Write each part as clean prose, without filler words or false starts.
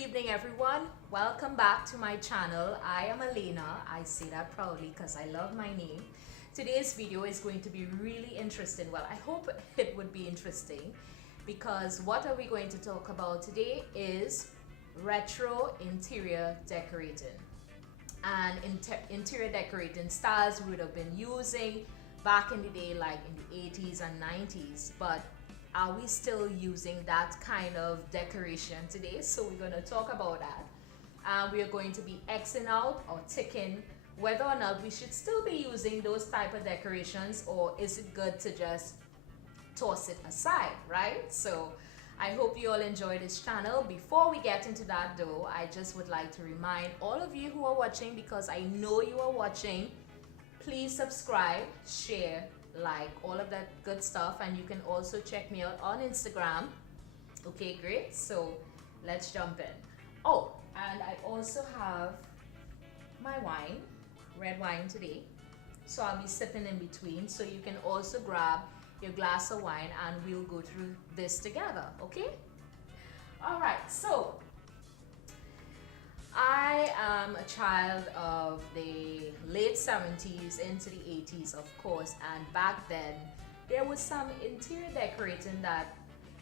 evening, everyone. Welcome back to my channel. I am Elena. I say that proudly because I love my name. Today's video is going to be really interesting. Well, I hope it would be interesting because what are we going to talk about today is retro interior decorating and interior decorating styles we would have been using back in the day, like in the 80s and 90s, but are we still using that kind of decoration today? So we're going to talk about that, and we are going to be Xing out or ticking whether or not we should still be using those type of decorations, or is it good to just toss it aside, right? So I hope you all enjoy this channel. Before we get into that though, I just would like to remind all of you who are watching, because I know you are watching, please subscribe, share, like, all of that good stuff, and you can also check me out on Instagram. Okay, great. So let's jump in. Oh, and I also have my wine, red wine today, so I'll be sipping in between, so you can also grab your glass of wine and we'll go through this together. Okay, all right. So I am a child of the late 70s into the 80s, of course, and back then there was some interior decorating that,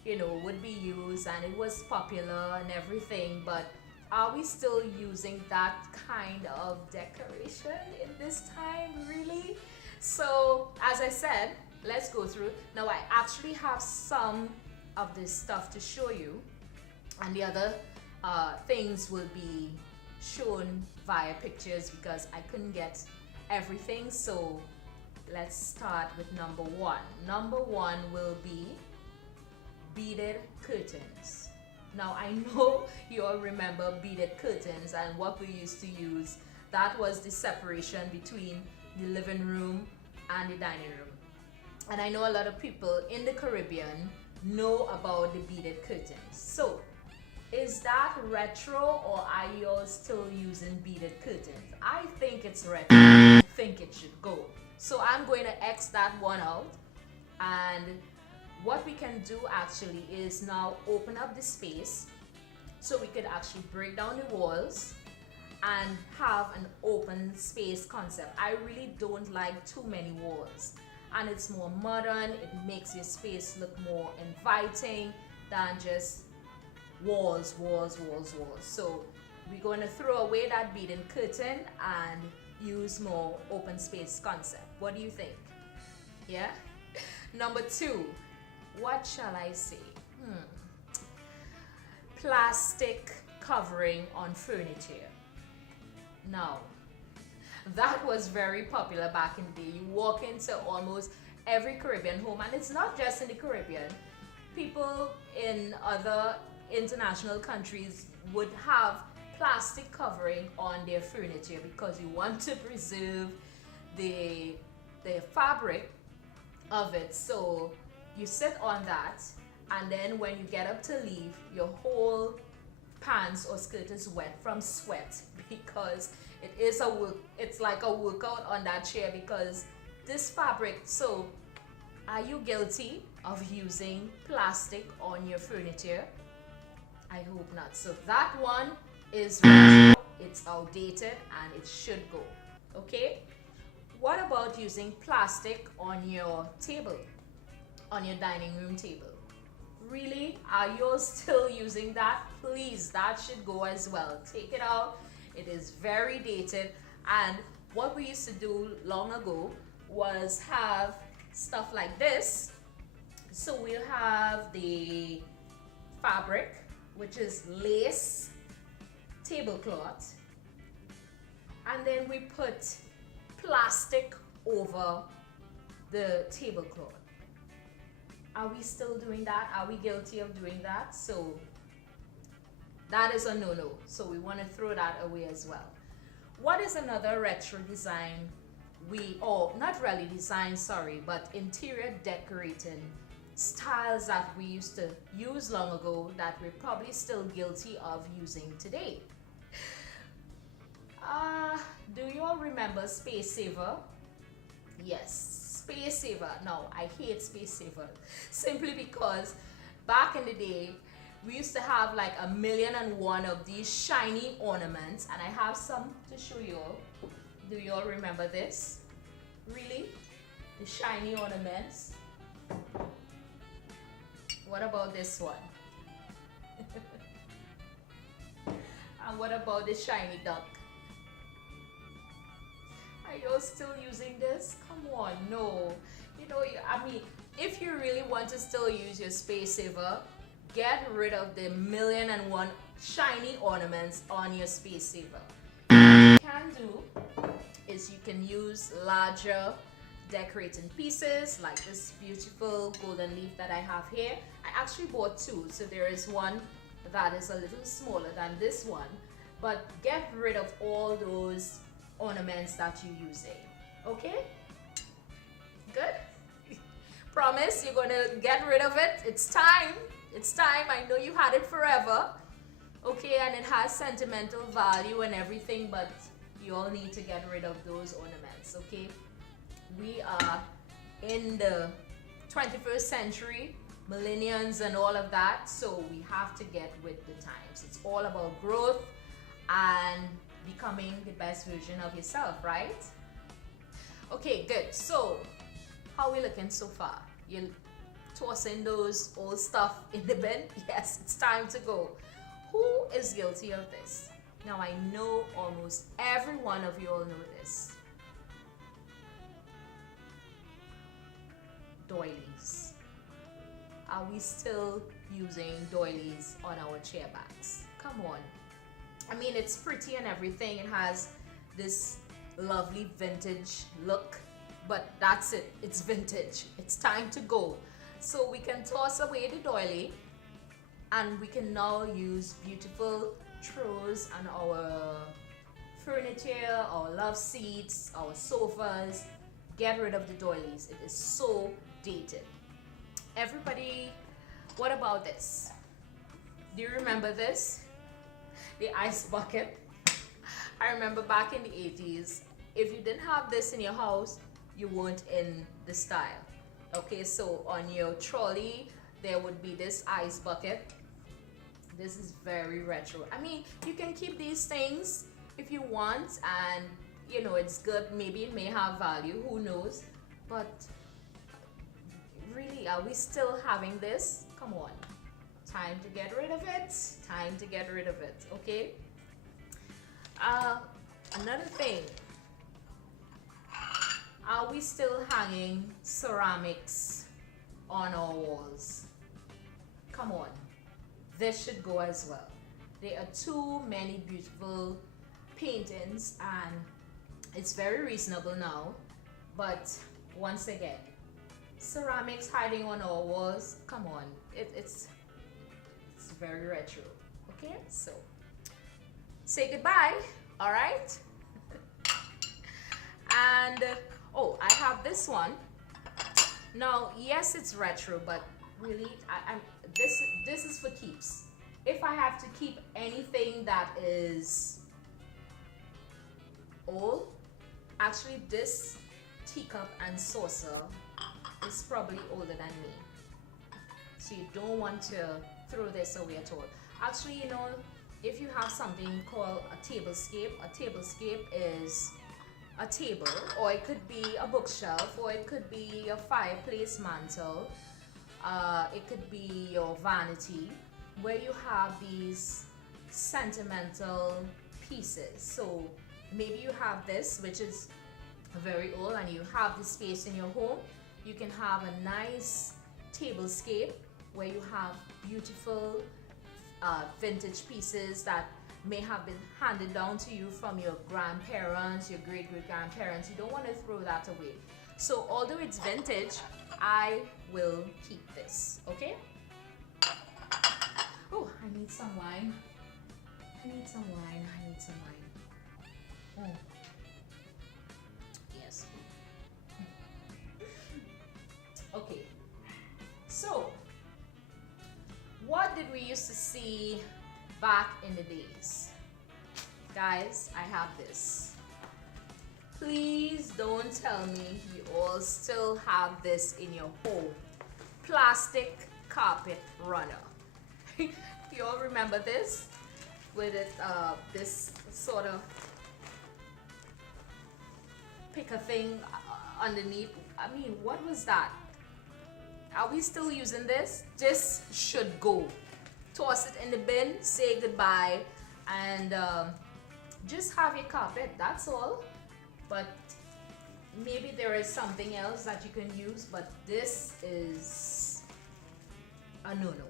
you know, would be used and it was popular and everything, but are we still using that kind of decoration in this time, really? So as I said, let's go through. Now I actually have some of this stuff to show you, and the other things will be shown via pictures because I couldn't get everything. So let's start with number one. Number one will be beaded curtains. Now I know you all remember beaded curtains and what we used to use. That was the separation between the living room and the dining room. And I know a lot of people in the Caribbean know about the beaded curtains. So is that retro, or are you all still using beaded curtains? I think it's retro. I think it should go. So I'm going to X that one out. And what we can do actually is now open up the space so we could actually break down the walls and have an open space concept. I really don't like too many walls, and it's more modern. It makes your space look more inviting than just walls. So we're going to throw away that beaded curtain and use more open space concept. What do you think? Yeah. Number two, what shall I say? Plastic covering on furniture. Now that was very popular back in the day. You walk into almost every Caribbean home, and it's not just in the Caribbean. People in other international countries would have plastic covering on their furniture because you want to preserve the fabric of it. So you sit on that, and then when you get up to leave, your whole pants or skirt is wet from sweat because it's like a workout on that chair because this fabric. So are you guilty of using plastic on your furniture? I hope not. So that one is retro, it's outdated, and it should go. Okay, what about using plastic on your table, on your dining room table? Really, are you still using that? Please, that should go as well. Take it out. It is very dated. And what we used to do long ago was have stuff like this. So we'll have the fabric, which is lace tablecloth, and then we put plastic over the tablecloth. Are we still doing that? Are we guilty of doing that? So that is a no-no. So we want to throw that away as well. What is another retro design not really design, sorry, but interior decorating styles that we used to use long ago that we're probably still guilty of using today? Do you all remember Space Saver? Yes, Space Saver. No, I hate Space Saver simply because back in the day we used to have like 1,000,001 of these shiny ornaments, and I have some to show you all. Do you all remember this? Really? The shiny ornaments? What about this one? And what about the shiny duck? Are you all still using this? Come on, no. You know, I mean, if you really want to still use your space saver, get rid of the 1,000,001 shiny ornaments on your space saver. What you can do is you can use larger decorating pieces like this beautiful golden leaf that I have here. I actually bought two, so there is one that is a little smaller than this one, but get rid of all those ornaments that you're using. Okay? Good? Promise you're gonna get rid of it. It's time. It's time. I know you had it forever. Okay, and it has sentimental value and everything, but you all need to get rid of those ornaments. Okay? We are in the 21st century, millennials and all of that, so we have to get with the times. It's all about growth and becoming the best version of yourself, right? Okay, good. So how are we looking so far? You're tossing those old stuff in the bin? Yes, it's time to go. Who is guilty of this? Now I know almost every one of you all know this. Doilies. Are we still using doilies on our chair backs? Come on. I mean, it's pretty and everything. It has this lovely vintage look, but that's it. It's vintage. It's time to go. So we can toss away the doily, and we can now use beautiful throws on our furniture, our love seats, our sofas. Get rid of the doilies. It is so dated. Everybody, what about this? Do you remember this? The ice bucket. I remember back in the 80s, if you didn't have this in your house, you weren't in the style. Okay, so on your trolley, there would be this ice bucket. This is very retro. I mean, you can keep these things if you want, and you know, it's good. Maybe it may have value, who knows? But really, are we still having this? Come on. Time to get rid of it. Time to get rid of it, okay? Another thing. Are we still hanging ceramics on our walls? Come on. This should go as well. There are too many beautiful paintings, and it's very reasonable now. But once again, ceramics hiding on our walls, come on. It's very retro. Okay, so say goodbye. All right. And oh, I have this one. Now, yes, it's retro, but really, this is for keeps. If I have to keep anything that is old, actually this teacup and saucer is probably older than me. So you don't want to throw this away at all. Actually, you know, if you have something called a tablescape is a table, or it could be a bookshelf, or it could be a fireplace mantle, it could be your vanity, where you have these sentimental pieces. So maybe you have this, which is very old, and you have the space in your home. You can have a nice tablescape where you have beautiful vintage pieces that may have been handed down to you from your grandparents, your great-great-grandparents. You don't want to throw that away. So although it's vintage, I will keep this, okay? Oh, I need some wine. I need some wine. Oh. Yes. Okay. So, what did we used to see back in the days? Guys, I have this. Please don't tell me you all still have this in your home. Plastic carpet runner. you all remember this with it, this sort of picker thing underneath. I mean, what was that? Are we still using this? This should go. Toss it in the bin, say goodbye, and just have your carpet. That's all. But maybe there is something else that you can use, but this is a no-no.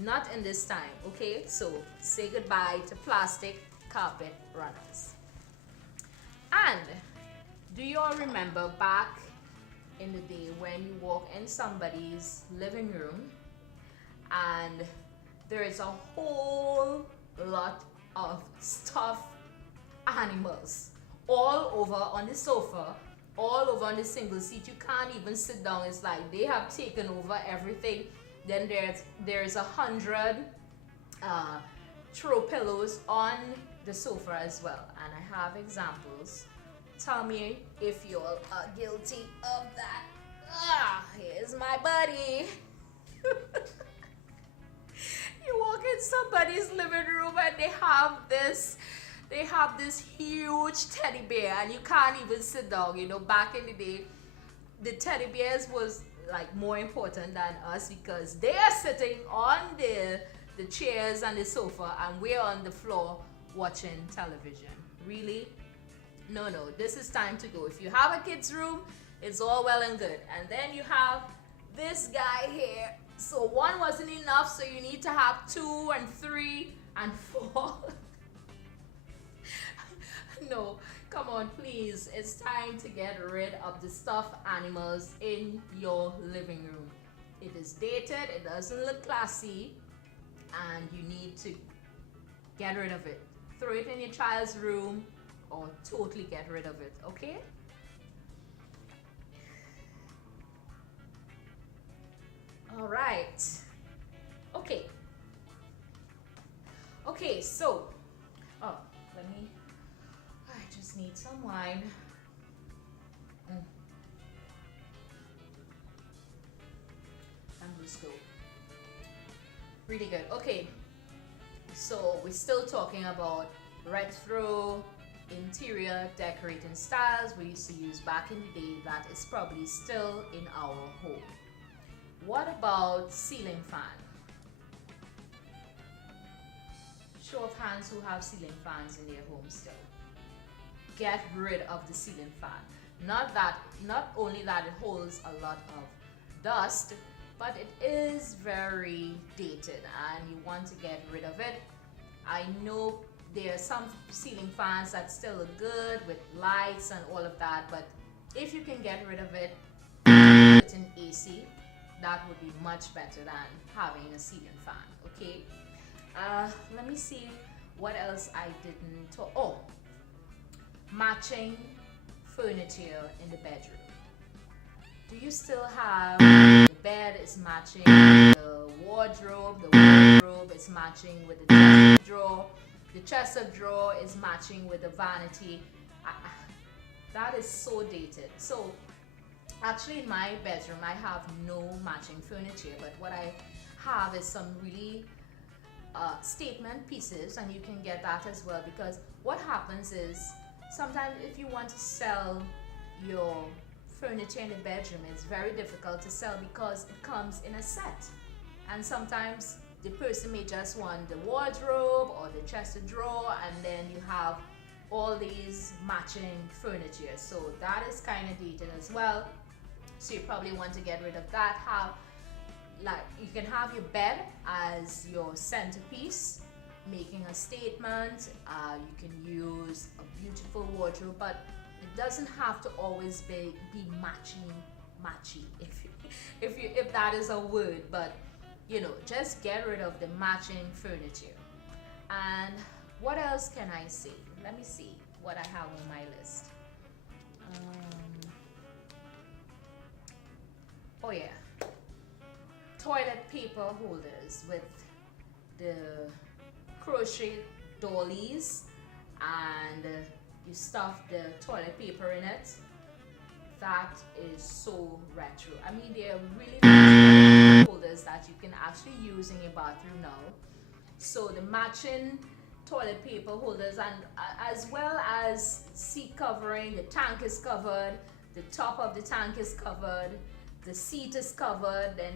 Not in this time, okay? So say goodbye to plastic carpet runners. And do you all remember back in the day when you walk in somebody's living room and there is a whole lot of stuffed animals all over on the sofa, all over on the single seat? You can't even sit down. It's like they have taken over everything. Then there's 100 throw pillows on the sofa as well. And I have examples. Tell me if you all are guilty of that. Here's my buddy. You walk in somebody's living room and they have this huge teddy bear and you can't even sit down. You know, back in the day, the teddy bears was like more important than us because they are sitting on the chairs and the sofa and we're on the floor watching television. Really? No, this is time to go. If you have a kid's room, it's all well and good. And then you have this guy here. So one wasn't enough, so you need to have 2 and 3 and 4. No, come on, please. It's time to get rid of the stuffed animals in your living room. It is dated, it doesn't look classy, and you need to get rid of it. Throw it in your child's room or totally get rid of it, okay? All right. Okay, so, I just need some wine. And let's go. Really good. Okay, so we're still talking about retro interior decorating styles we used to use back in the day that is probably still in our home. What about ceiling fan? Show of hands who have ceiling fans in their home still. Get rid of the ceiling fan. Not only that it holds a lot of dust, but it is very dated and you want to get rid of it. I know there are some ceiling fans that still look good with lights and all of that, but if you can get rid of it, put in AC, that would be much better than having a ceiling fan, okay? Let me see what else I didn't talk. Oh, matching furniture in the bedroom. Do you still have the bed is matching the wardrobe is matching with the chest of drawer, the chest of drawer is matching with the vanity? That is so dated. So actually in my bedroom I have no matching furniture, but what I have is some really statement pieces, and you can get that as well, because what happens is sometimes if you want to sell your furniture in the bedroom, it's very difficult to sell because it comes in a set, and sometimes the person may just want the wardrobe or the chest of drawer, and then you have all these matching furniture. So that is kind of dated as well, so you probably want to get rid of that. You can have your bed as your centerpiece, making a statement. You can use a beautiful wardrobe, but it doesn't have to always be matchy, if that is a word. But you know, just get rid of the matching furniture. And what else can I say? Let me see what I have on my list. Oh yeah, toilet paper holders with the crochet dollies, and you stuff the toilet paper in it. That is so retro. I mean, they are really nice holders that you can actually use in your bathroom now. So the matching toilet paper holders, and as well as seat covering, the tank is covered, the top of the tank is covered, the seat is covered, then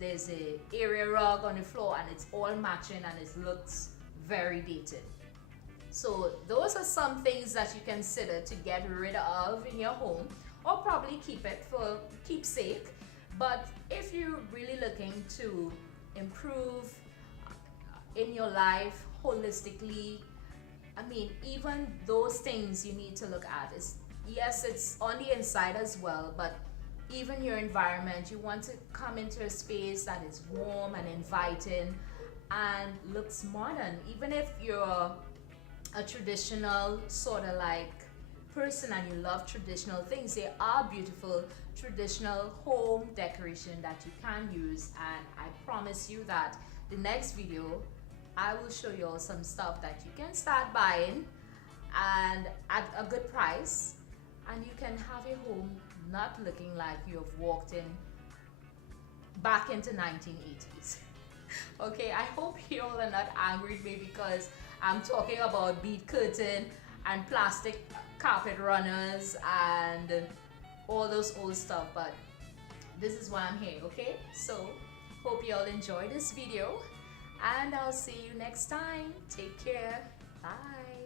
there's a area rug on the floor, and it's all matching and it looks very dated. So those are some things that you consider to get rid of in your home, or probably keep it for keepsake. But if you're really looking to improve in your life holistically, I mean, even those things you need to look at is, yes, it's on the inside as well, but even your environment, you want to come into a space that is warm and inviting and looks modern. Even if you're a traditional sort of like person and you love traditional things, there are beautiful traditional home decoration that you can use, and I promise you that the next video I will show you all some stuff that you can start buying and at a good price, and you can have a home not looking like you have walked in back into 1980s. Okay, I hope you all are not angry with me because I'm talking about bead curtain and plastic carpet runners and all those old stuff, but this is why I'm here. Okay, so hope you all enjoy this video, and I'll see you next time. Take care. Bye.